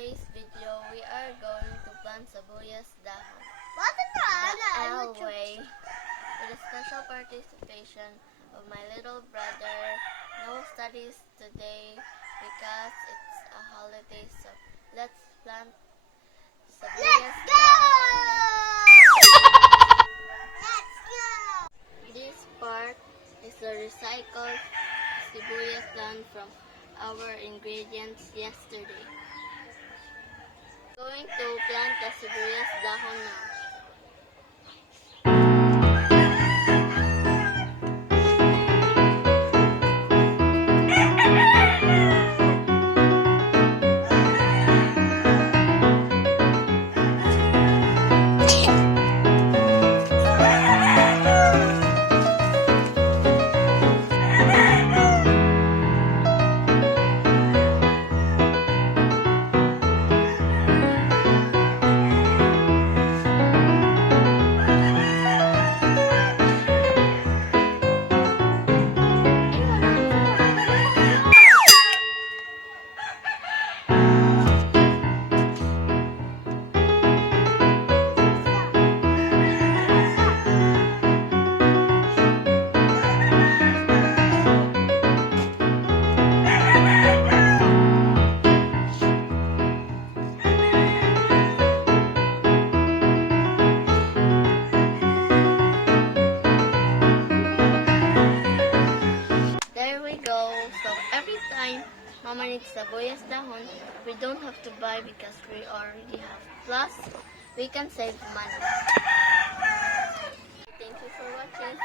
today's video, we are going to plant Sabuyas Dahon, The the L way, with a special participation of my little brother. No studies today because it's a holiday, so let's plant Sabuyas Dahon. Let's go! This part is the recycled sibuyas done from our ingredients yesterday. Going to plant the sibuyas dahon now. There we go. So every time Mama needs sabuyas dahon, we don't have to buy because we already have. Plus, we can save money. Thank you for watching.